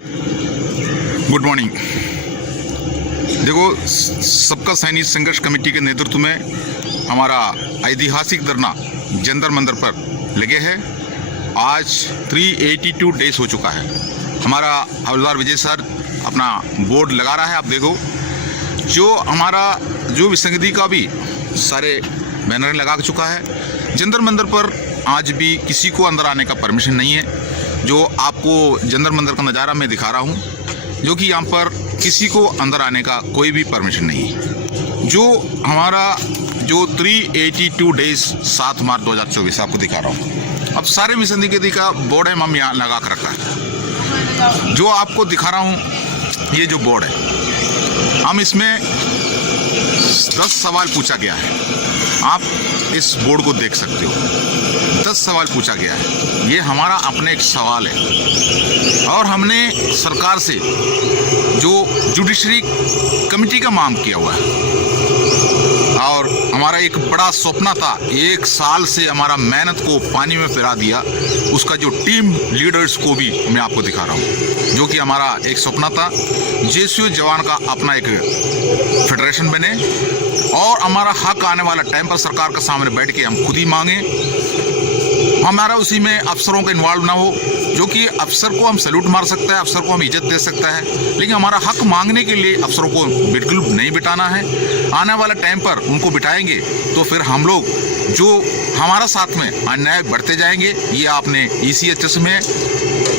Good morning. देखो, सबका सैनिक संघर्ष कमेटी के नेतृत्व में हमारा ऐतिहासिक धरना जंतर मंतर पर लगे हैं। आज 382 डेज हो चुका है। हमारा हवलदार विजय सर अपना बोर्ड लगा रहा है। आप देखो, जो विसंगति का भी सारे बैनर लगा चुका है। जंतर मंतर पर आज भी किसी को अंदर आने का परमिशन नहीं है। जो आपको जंतर मंतर का नज़ारा मैं दिखा रहा हूँ, जो कि यहाँ पर किसी को अंदर आने का कोई भी परमिशन नहीं है। जो 382 डेज 7 मार्च 2024 आपको दिखा रहा हूँ। अब सारे विसंगति का बोर्ड है, हम यहाँ लगा कर रखा है। जो आपको दिखा रहा हूँ, ये जो बोर्ड है, हम इसमें 10 सवाल पूछा गया है। आप इस बोर्ड को देख सकते हो। 10 सवाल पूछा गया है। ये हमारा अपने एक सवाल है और हमने सरकार से जो जुडिशरी कमेटी का मांग किया हुआ है और हमारा एक बड़ा सपना था, 1 साल से हमारा मेहनत को पानी में फिरा दिया। उसका जो टीम लीडर्स को भी मैं आपको दिखा रहा हूँ, जो कि हमारा एक सपना था, जेएसयू जवान का अपना एक फेडरेशन बने और हमारा हक आने वाला टाइम पर सरकार के सामने बैठ के हम खुद ही मांगे। हमारा उसी में अफसरों का इन्वॉल्व ना हो, जो कि अफसर को हम सैल्यूट मार सकता है, अफसर को हम इज्जत दे सकता है, लेकिन हमारा हक मांगने के लिए अफसरों को बिल्कुल नहीं बिठाना है। आने वाला टाइम पर उनको बिठाएंगे तो फिर हम लोग जो हमारा साथ में अन्याय बढ़ते जाएंगे। ये आपने ECHS में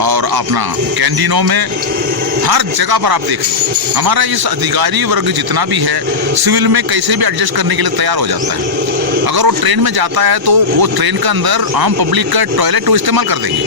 और अपना कैंटीनों में हर जगह पर आप देख लो, हमारा इस अधिकारी वर्ग जितना भी है सिविल में कैसे भी एडजस्ट करने के लिए तैयार हो जाता है। अगर वो ट्रेन में जाता है तो वो ट्रेन के अंदर आम पब्लिक का टॉयलेट वो इस्तेमाल कर देंगे,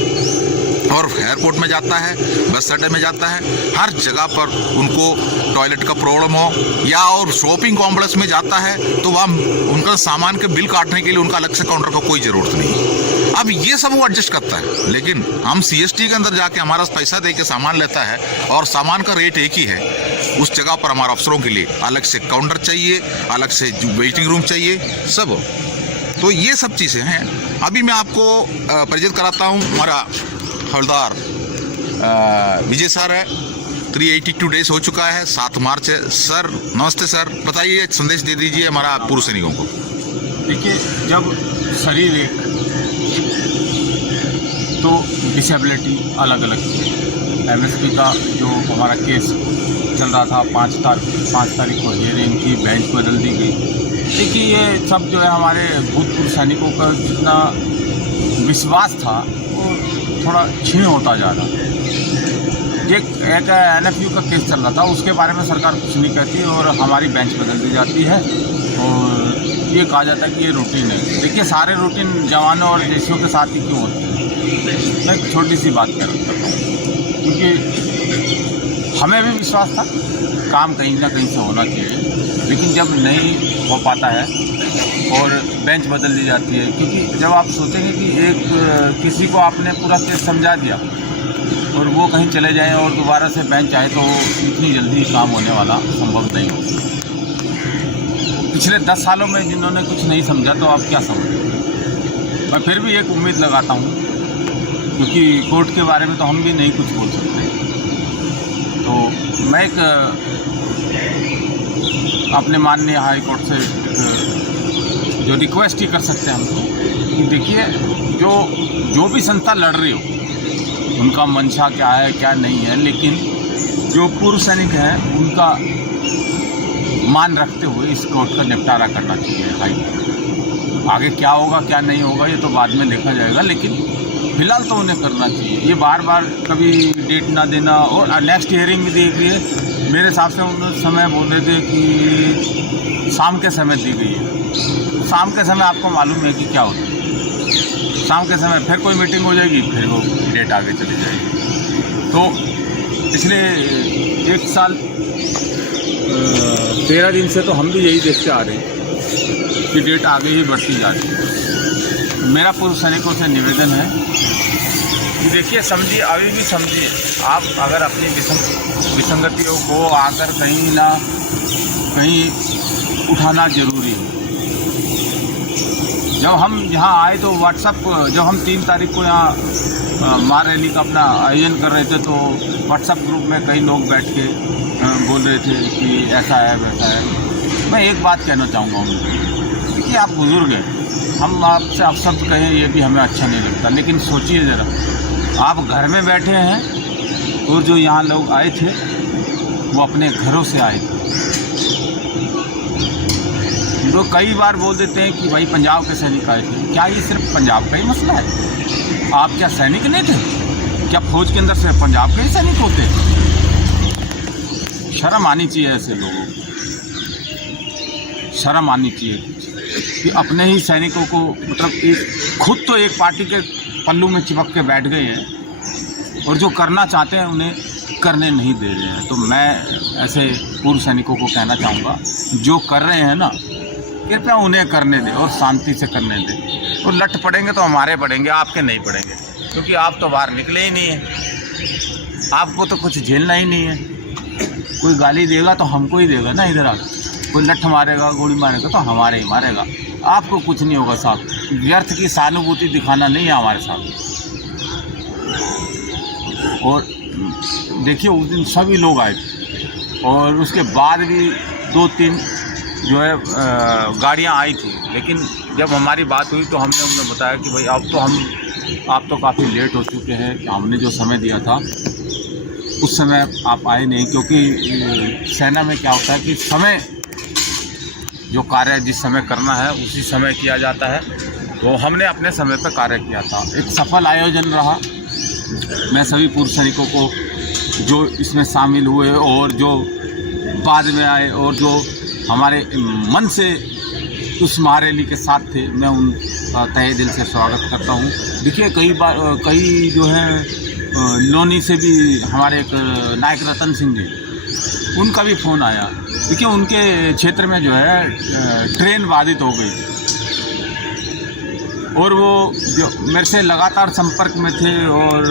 और एयरपोर्ट में जाता है, बस अड्डे में जाता है, हर जगह पर उनको टॉयलेट का प्रॉब्लम हो, या और शॉपिंग कॉम्प्लेक्स में जाता है तो वहाँ उनका सामान के बिल काटने के लिए उनका अलग से काउंटर का कोई ज़रूरत नहीं। अब ये सब वो एडजस्ट करता है, लेकिन हम CST के अंदर जाके हमारा पैसा दे के सामान लेता है और सामान का रेट एक ही है। उस जगह पर हमारे अफसरों के लिए अलग से काउंटर चाहिए, अलग से वेटिंग रूम चाहिए, सब। तो ये सब चीज़ें हैं। अभी मैं आपको परिचित कराता हूँ। हमारा हवलदार विजय सर है। 382 डेज हो चुका है, 7 मार्च है। सर नमस्ते सर, बताइए, संदेश दे दीजिए हमारा पूर्व सैनिकों को। देखिए, जब शरीर एक तो डिसेबिलिटी अलग अलग थी। MSP का जो हमारा केस चल रहा था, 5 तारीख को हियरिंग की, बेंच बदल दी गई। देखिए, ये सब जो है हमारे भूतपूर्व सैनिकों का जितना विश्वास था वो थोड़ा क्षीण होता जा रहा। एक NFU का केस चल रहा था, उसके बारे में सरकार कुछ नहीं कहती और हमारी बेंच बदल दी जाती है और ये कहा जाता है कि ये रूटीन है। देखिए, सारे रूटीन जवानों और देशियों के साथ ही क्यों होते हैं। मैं एक छोटी सी बात कर सकता हूँ, क्योंकि हमें भी विश्वास था काम कहीं ना कहीं से होना चाहिए, लेकिन जब नहीं हो पाता है और बेंच बदल दी जाती है, क्योंकि जब आप सोचेंगे कि किसी को आपने पूरा केस समझा दिया और वो कहीं चले जाएं और दोबारा से बेंच आए, तो इतनी जल्दी काम होने वाला संभव नहीं हो। पिछले 10 सालों में जिन्होंने कुछ नहीं समझा, तो आप क्या समझें। मैं फिर भी एक उम्मीद लगाता हूँ, क्योंकि कोर्ट के बारे में तो हम भी नहीं कुछ बोल सकते। तो मैं एक अपने माननीय हाई कोर्ट से जो रिक्वेस्ट ही कर सकते हैं हमको कि देखिए, जो भी संस्था लड़ रही हो उनका मंशा क्या है क्या नहीं है, लेकिन जो पूर्व सैनिक हैं उनका मान रखते हुए इस कोर्ट का निपटारा करना चाहिए हाई कोर्ट। आगे क्या होगा क्या नहीं होगा ये तो बाद में देखा जाएगा, लेकिन फिलहाल तो उन्हें करना चाहिए। ये बार बार कभी डेट ना देना और नेक्स्ट हियरिंग भी दी गई है। मेरे हिसाब से उन समय बोल रहे थे कि शाम के समय दी गई है। शाम के समय आपको मालूम है कि क्या होता है, शाम के समय फिर कोई मीटिंग हो जाएगी, फिर वो डेट आगे चली जाएगी। तो पिछले 1 साल 13 दिन से तो हम भी यही देखते आ रहे हैं कि डेट आगे ही बढ़ती जा रही है। मेरा पूर्व सैनिकों से निवेदन है कि देखिए, समझिए, अभी भी समझिए, आप अगर अपनी विसंगतियों को आकर कहीं ना कहीं उठाना जरूरी है। जब हम यहाँ आए तो व्हाट्सअप, जब हम 3 तारीख को यहाँ मार रैली का अपना आयोजन कर रहे थे तो व्हाट्सअप ग्रुप में कई लोग बैठ के बोल रहे थे कि ऐसा है वैसा है। मैं एक बात कहना चाहूँगा उनको कि आप बुज़ुर्ग हैं, हम आपसे आप शब्द कहें ये भी हमें अच्छा नहीं लगता, लेकिन सोचिए ज़रा, आप घर में बैठे हैं और जो यहाँ लोग आए थे वो अपने घरों से आए थे। तो कई बार बोल देते हैं कि भाई पंजाब के सैनिक आए थे। क्या ये सिर्फ पंजाब का ही मसला है? आप क्या सैनिक नहीं थे? क्या फौज के अंदर सिर्फ पंजाब के ही सैनिक होते? शर्म आनी चाहिए ऐसे लोगों को, शर्म आनी चाहिए कि अपने ही सैनिकों को, मतलब खुद तो एक पार्टी के पल्लू में चिपक के बैठ गए हैं और जो करना चाहते हैं उन्हें करने नहीं दे रहे हैं। तो मैं ऐसे पूर्व सैनिकों को कहना चाहूँगा, जो कर रहे हैं ना, कृपया उन्हें करने दें और शांति से करने दें। और लट पड़ेंगे तो हमारे पड़ेंगे, आपके नहीं पड़ेंगे, क्योंकि आप तो बाहर निकले ही नहीं हैं, आपको तो कुछ झेलना ही नहीं है। कोई गाली देगा तो हमको ही देगा ना, इधर आकर कोई लठ मारेगा, गोली मारेगा तो हमारे ही मारेगा, आपको कुछ नहीं होगा साहब। व्यर्थ की सहानुभूति दिखाना नहीं है हमारे साथ। और देखिए उस दिन सभी लोग आए थे और उसके बाद भी 2-3 जो है गाड़ियाँ आई थी, लेकिन जब हमारी बात हुई तो हमने उन्हें बताया कि भाई आप तो काफ़ी लेट हो चुके हैं, हमने जो समय दिया था उस समय आप आए नहीं। क्योंकि सेना में क्या होता है कि समय, जो कार्य जिस समय करना है उसी समय किया जाता है। तो हमने अपने समय पर कार्य किया था, एक सफल आयोजन रहा। मैं सभी पूर्व सैनिकों को जो इसमें शामिल हुए और जो बाद में आए और जो हमारे मन से उस महारैली के साथ थे, मैं उनका तहे दिल से स्वागत करता हूँ। देखिए कई जो है लोनी से भी हमारे एक नायक रतन सिंह जी, उनका भी फ़ोन आया। देखिए उनके क्षेत्र में जो है ट्रेन बाधित हो गई और वो जो मेरे से लगातार संपर्क में थे और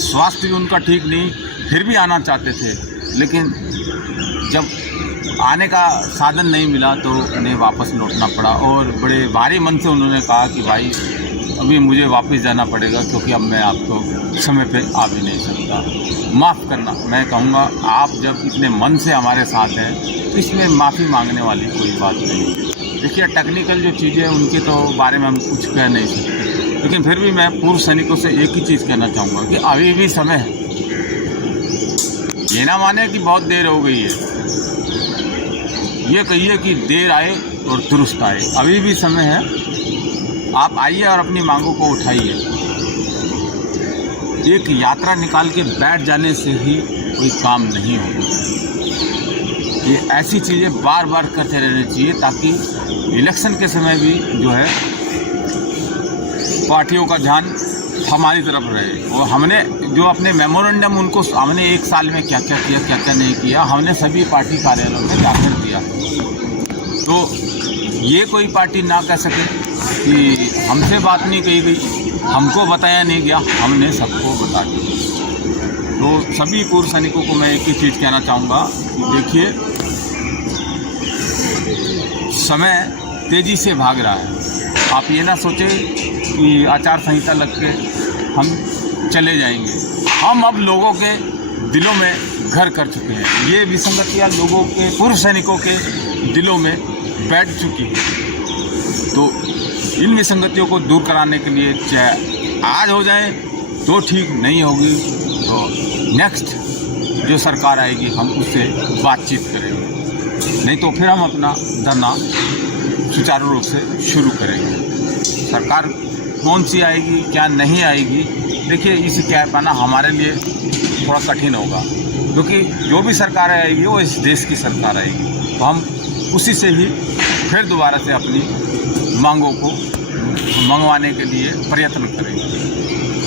स्वास्थ्य भी उनका ठीक नहीं, फिर भी आना चाहते थे, लेकिन जब आने का साधन नहीं मिला तो उन्हें वापस लौटना पड़ा। और बड़े भारी मन से उन्होंने कहा कि भाई अभी मुझे वापस जाना पड़ेगा, क्योंकि अब मैं आपको समय पे आ भी नहीं सकता, माफ़ करना। मैं कहूँगा आप जब इतने मन से हमारे साथ हैं तो इसमें माफ़ी मांगने वाली कोई बात नहीं। देखिए टेक्निकल जो चीज़ें हैं उनके तो बारे में हम कुछ कह नहीं सकते, लेकिन फिर भी मैं पूर्व सैनिकों से एक ही चीज़ कहना चाहूँगा कि अभी भी समय है। ये ना माने कि बहुत देर हो गई है, ये कहिए कि देर आए और दुरुस्त आए। अभी भी समय है, आप आइए और अपनी मांगों को उठाइए। एक यात्रा निकाल के बैठ जाने से ही कोई काम नहीं होगा। ये ऐसी चीज़ें बार बार करते रहना चाहिए ताकि इलेक्शन के समय भी जो है पार्टियों का ध्यान हमारी तरफ रहे। और हमने जो अपने मेमोरेंडम उनको हमने 1 साल में क्या क्या किया, क्या क्या नहीं किया, हमने सभी पार्टी कार्यालयों में जाकर दिया। तो ये कोई पार्टी ना कह सके कि हमसे बात नहीं कही गई, हमको बताया नहीं गया, हमने सबको बता दिया। तो सभी पूर्व सैनिकों को मैं एक ही चीज़ कहना चाहूँगा कि देखिए समय तेज़ी से भाग रहा है। आप ये ना सोचें कि आचार संहिता लग के हम चले जाएंगे। हम अब लोगों के दिलों में घर कर चुके हैं। ये विसंगतियाँ लोगों के, पूर्व सैनिकों के दिलों में बैठ चुकी है। तो इन विसंगतियों को दूर कराने के लिए चाहे आज हो जाए तो ठीक, नहीं होगी तो नेक्स्ट जो सरकार आएगी हम उससे बातचीत करेंगे, नहीं तो फिर हम अपना धरना सुचारू रूप से शुरू करेंगे। सरकार कौन सी आएगी, क्या नहीं आएगी, देखिए इसे कह पाना हमारे लिए थोड़ा कठिन होगा, क्योंकि जो भी सरकार आएगी वो इस देश की सरकार आएगी। तो हम उसी से ही फिर दोबारा से अपनी मांगों को मंगवाने के लिए प्रयत्न करेंगे।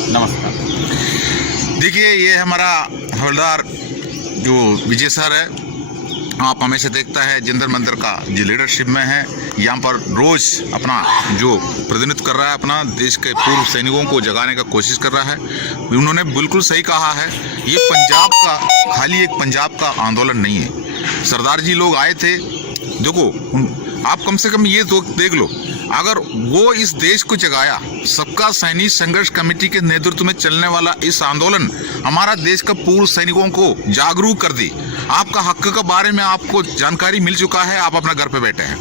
नमस्कार। देखिए ये हमारा हवलदार जो विजय सर है, आप हमेशा देखता है जंतर मंतर का जो लीडरशिप में है, यहाँ पर रोज़ अपना जो प्रतिनिधित्व कर रहा है, अपना देश के पूर्व सैनिकों को जगाने का कोशिश कर रहा है। उन्होंने बिल्कुल सही कहा है, ये पंजाब का खाली एक पंजाब का आंदोलन नहीं है। सरदार जी लोग आए थे, देखो आप कम से कम ये तो देख लो, अगर वो इस देश को जगाया, सबका सैनिक संघर्ष कमेटी के नेतृत्व में चलने वाला इस आंदोलन हमारा देश का पूर्व सैनिकों को जागरूक कर दी। आपका हक के बारे में आपको जानकारी मिल चुका है, आप अपना घर पे बैठे हैं,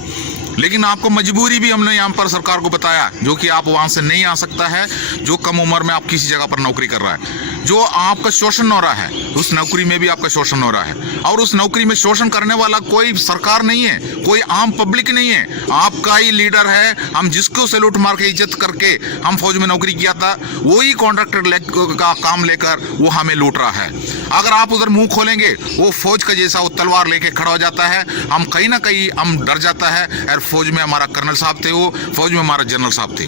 लेकिन आपको मजबूरी भी हमने यहाँ पर सरकार को बताया, जो कि आप वहाँ से नहीं आ सकता है, जो कम उम्र में आप किसी जगह पर नौकरी कर रहा है, जो आपका शोषण हो रहा है, उस नौकरी में भी आपका शोषण हो रहा है, और उस नौकरी में शोषण करने वाला कोई सरकार नहीं है, कोई आम पब्लिक नहीं है, आपका ही लीडर है। हम जिसको सैल्यूट मार के इज्जत करके हम फौज में नौकरी किया था, वही कॉन्ट्रैक्टर का काम लेकर वो हमें लूट रहा है। अगर आप उधर मुंह खोलेंगे, वो फौज का जैसा वो तलवार लेके खड़ा हो जाता है, हम कहीं ना कहीं हम डर जाता है। यार फौज में हमारा कर्नल साहब थे, वो फौज में हमारा जनरल साहब थे,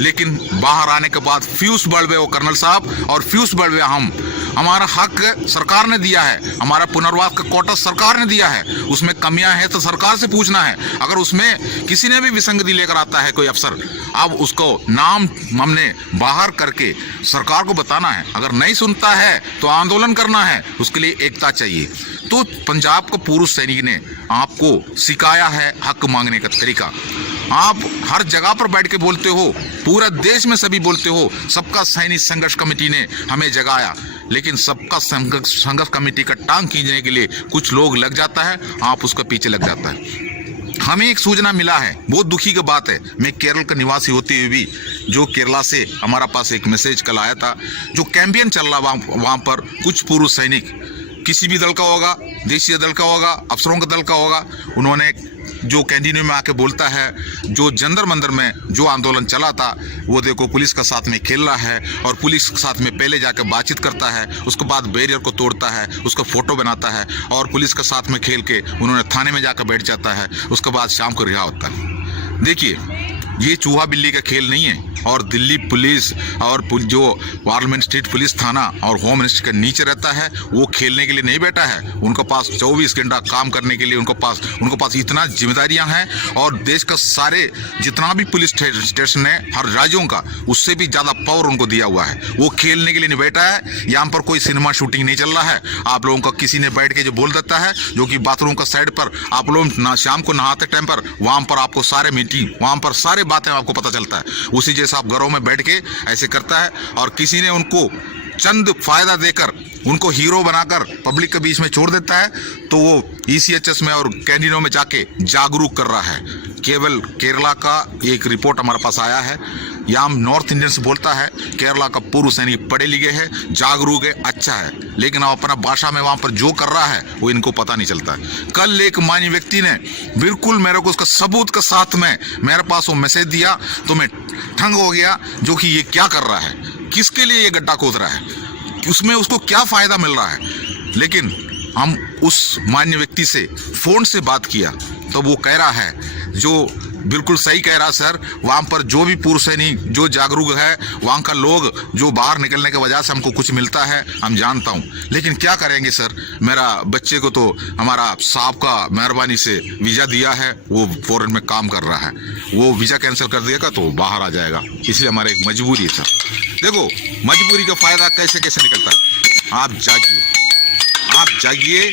लेकिन बाहर आने के बाद फ्यूज बढ़ गए वो कर्नल साहब, और फ्यूज बढ़ गए हम। हमारा हक सरकार ने दिया है, हमारा पुनर्वास का कोटा सरकार ने दिया है, उसमें कमियां हैं तो सरकार से पूछना है। अगर उसमें किसी ने भी विसंगति लेकर आता है कोई अफसर, अब उसको नाम हमने बाहर करके सरकार को बताना है। अगर नहीं सुनता है तो आंदोलन करना है, उसके लिए एकता चाहिए। तो पंजाब का पूर्व सैनिक ने आपको सिखाया है हक मांगने का तरीका। आप हर जगह पर बैठ के बोलते हो, पूरा देश में सभी बोलते हो, सबका सैनिक संघर्ष कमेटी ने हमें जगाया, लेकिन सबका संघर्ष कमेटी का टांग खींचने के लिए कुछ लोग लग जाता है, आप उसका पीछे लग जाता है। हमें एक सूचना मिला है, बहुत दुखी की बात है, मैं केरल का निवासी होते हुए भी, जो केरला से हमारा पास एक मैसेज कल आया था, जो कैंपेन चल रहा वहाँ पर कुछ पूर्व सैनिक, किसी भी दल का होगा, देशीय दल का होगा, अफसरों का दल का होगा, उन्होंने जो कैंटीन में आके बोलता है, जो जंतर मंतर में जो आंदोलन चला था, वो देखो पुलिस का साथ में खेल रहा है, और पुलिस के साथ में पहले जाकर बातचीत करता है, उसके बाद बैरियर को तोड़ता है, उसका फोटो बनाता है, और पुलिस के साथ में खेल के उन्होंने थाने में जाकर बैठ जाता है, उसके बाद शाम को रिहा होता है। देखिए, ये चूहा बिल्ली का खेल नहीं है, और दिल्ली पुलिस और जो पार्लियामेंट स्टेट पुलिस थाना और होम मिनिस्टर के नीचे रहता है, वो खेलने के लिए नहीं बैठा है। उनके पास 24 घंटा काम करने के लिए उनके पास इतना जिम्मेदारियां हैं, और देश का सारे जितना भी पुलिस स्टेशन है हर राज्यों का, उससे भी ज़्यादा पावर उनको दिया हुआ है। वो खेलने के लिए नहीं बैठा है। यहाँ पर कोई सिनेमा शूटिंग नहीं चल रहा है। आप लोगों का किसी ने बैठ के जो बोल देता है, जो कि बाथरूम का साइड पर आप लोग शाम को नहाते टाइम पर वहाँ पर आपको सारे मीटिंग, वहाँ पर सारे बातें आपको पता चलता है। उसी जैसा आप घरों में बैठ के ऐसे करता है, और किसी ने उनको चंद फायदा देकर उनको हीरो बनाकर पब्लिक के बीच में छोड़ देता है, तो वो ECHS में और कैंटीनों में जाके जागरूक कर रहा है। केवल केरला का एक रिपोर्ट हमारे पास आया है, यहाँ नॉर्थ इंडियन से बोलता है केरला का पूर्व सैनिक पढ़े लिखे है, जागरूक है, अच्छा है, लेकिन अब अपना भाषा में वहाँ पर जो कर रहा है वो इनको पता नहीं चलता है। कल एक मान्य व्यक्ति ने बिल्कुल मेरे को उसका सबूत के साथ में मेरे पास वो मैसेज दिया, तो मैं ठंग हो गया, जो कि ये क्या कर रहा है, किसके लिए ये गड्ढा खोद रहा है, उसमें उसको क्या फायदा मिल रहा है। लेकिन हम उस मान्य व्यक्ति से फोन से बात किया, तो वो कह रहा है, जो बिल्कुल सही कह रहा सर, वहाँ पर जो भी पूर्व सैनिक जो जागरूक है, वहाँ का लोग जो बाहर निकलने की वजह से हमको कुछ मिलता है, हम जानता हूँ, लेकिन क्या करेंगे सर, मेरा बच्चे को तो हमारा साहब का मेहरबानी से वीज़ा दिया है, वो फॉरेन में काम कर रहा है, वो वीज़ा कैंसिल कर देगा तो बाहर आ जाएगा, इसलिए हमारा एक मजबूरी है सर। देखो, मजबूरी का फ़ायदा कैसे कैसे निकलता है। आप जागिए,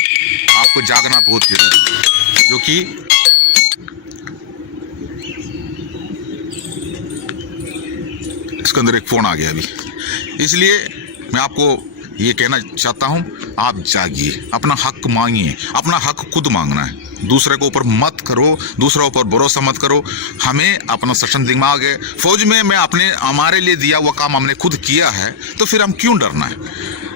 आपको जागना बहुत जरूरी है, जो कि इसके अंदर एक फ़ोन आ गया अभी, इसलिए मैं आपको ये कहना चाहता हूँ, आप जागिए, अपना हक मांगिए। अपना हक खुद मांगना है, दूसरे को ऊपर मत करो, दूसरे ऊपर भरोसा मत करो। हमें अपना सशक्त दिमाग है, फौज में मैं हमारे लिए दिया हुआ काम हमने खुद किया है, तो फिर हम क्यों डरना है।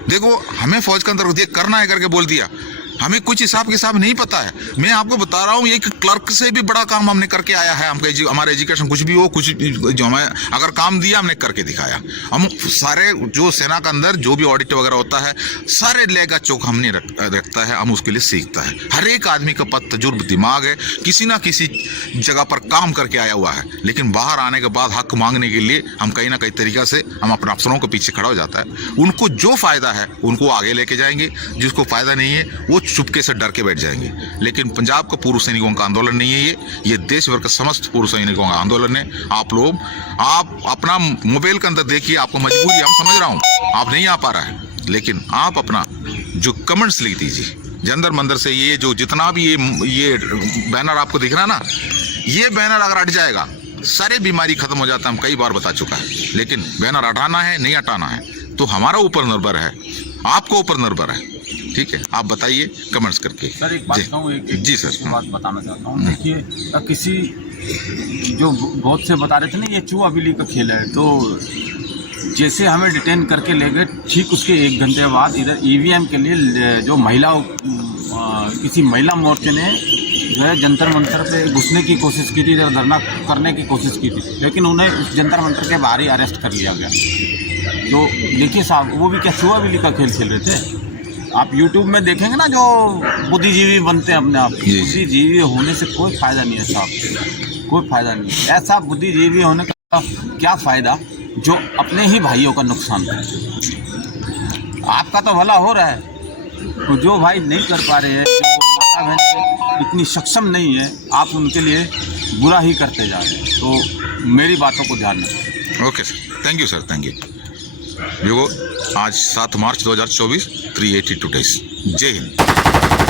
देखो, हमें फौज के अंदर ये करना है करके बोल दिया, हमें कुछ हिसाब नहीं पता है। मैं आपको बता रहा हूँ, एक क्लर्क से भी बड़ा काम हमने करके आया है। हमको हमारे एजुकेशन कुछ भी हो, कुछ जो हमें अगर काम दिया हमने करके दिखाया। हम सारे जो सेना के अंदर जो भी ऑडिट वगैरह होता है, सारे लेगा चौक हमने रखता है, हम उसके लिए सीखता है। हर एक आदमी का पद तजुर्बा दिमाग है, किसी ना किसी जगह पर काम करके आया हुआ है, लेकिन बाहर आने के बाद हक मांगने के लिए हम कहीं ना कहीं तरीका से हम अपने अफसरों के पीछे खड़ा हो जाता है। उनको जो फायदा है उनको आगे लेके जाएंगे, जिसको फायदा नहीं है वो चुपके से डर के बैठ जाएंगे। लेकिन पंजाब का पूर्व सैनिकों का आंदोलन नहीं है ये देश भर का समस्त पूर्व सैनिकों का आंदोलन है। आप अपना मोबाइल के अंदर देखिए, आपको मजबूरी हम समझ रहा हूँ, आप नहीं आ पा रहा है, लेकिन आप अपना जो कमेंट्स लिख दीजिए जंतर मंतर से। ये जो जितना भी ये बैनर आपको दिख रहा है ना, ये बैनर अगर हट जाएगा सारे बीमारी खत्म हो जाता है, हम कई बार बता चुका है। लेकिन बैनर हटाना है नहीं हटाना है तो हमारा ऊपर निर्भर है, आपको ऊपर निर्भर है। ठीक है, आप बताइए कमेंट्स करके। सर एक बात कहूँ, एक जी सर। एक बात बताना चाहता हूँ। देखिए किसी जो बहुत से बता रहे थे ना ये चूहा बिल्ली का खेल है, तो जैसे हमें डिटेन करके ले गए, ठीक उसके 1 घंटे बाद इधर ईवीएम के लिए जो किसी महिला मोर्चे ने जो है जंतर मंतर पे घुसने की कोशिश की थी, इधर धरना करने की कोशिश की थी, लेकिन उन्हें उस जंतर मंतर के बाहर ही अरेस्ट कर लिया गया। तो देखिए साहब, वो भी क्या चूहा बिल्ली का खेल खेल रहे थे। आप YouTube में देखेंगे ना जो बुद्धिजीवी बनते हैं अपने आप, बुद्धिजीवी होने से कोई फ़ायदा नहीं है साहब, कोई फ़ायदा नहीं है। ऐसा बुद्धिजीवी होने का क्या फ़ायदा जो अपने ही भाइयों का नुकसान करे। आपका तो भला हो रहा है, तो जो भाई नहीं कर पा रहे हैं, जो माता बहन इतनी सक्षम नहीं है, आप उनके लिए बुरा ही करते जा रहे हैं। तो मेरी बातों को ध्यान रखें। Okay sir, thank you sir, thank you. देखो आज 7 मार्च 2024, 382 डेज। जय हिंद।